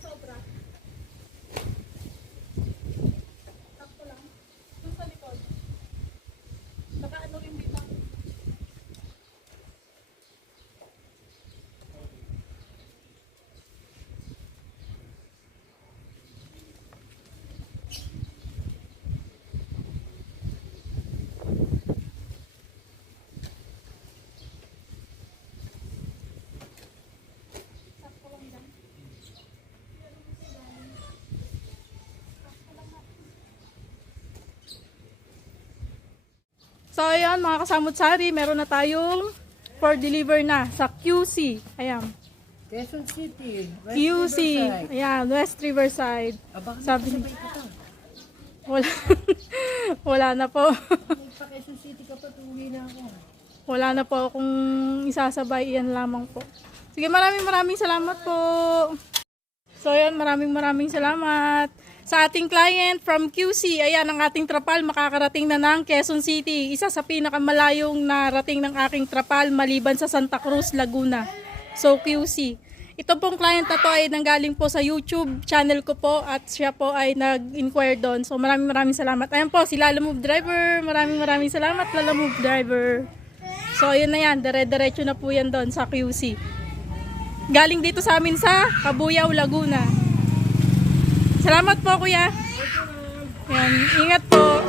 sobra. Sakto lang. Doon sa likod. Baka ano rin dito. Sakto lang yan. So ayan mga kasamot-sari, meron na tayong for deliver na sa QC. Ayan. Quezon City. West QC. Riverside. Ayan, West Riverside. Bakit Sabi sabay ka pa? Wala. Wala na po. Pa Quezon City ka pa, tuwi na ako. Wala na po akong isasabay. Yan lamang po. Sige, maraming salamat po. So ayan, maraming salamat. Sa ating client from QC, ayan ang ating trapal makakarating na ng Quezon City. Isa sa pinakamalayong narating ng aking trapal maliban sa Santa Cruz, Laguna. So QC. Ito pong client na to ay nanggaling po sa YouTube channel ko po at siya po ay nag-inquire doon. So maraming salamat. Ayan po si Lala Move Driver. Maraming salamat Lala Move Driver. So ayun na yan, dire-diretso na po yan doon sa QC. Galing dito sa amin sa Cabuyao, Laguna. Salamat po kuya. Yan, ingat po.